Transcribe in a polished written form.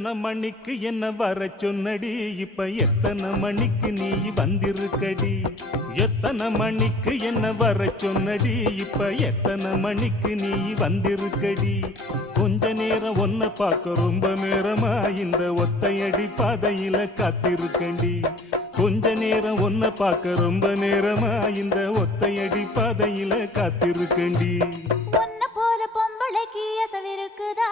எத்தனை மணிக்கு என்ன வர சொன்னடி, இப்ப எத்தனை மணிக்கு நீ வந்திருக்கடி. எத்தனை மணிக்கு என்ன வர சொன்னடி, இப்ப எத்தனை மணிக்கு நீ வந்திருக்கடி. கொஞ்ச நேரம் ஒன்ன பார்க்க ரொம்ப நேரமா இந்த ஒத்தையடி பாதையில காத்திருக்கண்டி. கொஞ்ச நேரம் ஒன்ன பார்க்க ரொம்ப நேரமா இந்த ஒத்தையடி பாதையில காத்திருக்கண்டி. ஒன்ன போல பொம்பளைக்கு அசவிருக்குதா,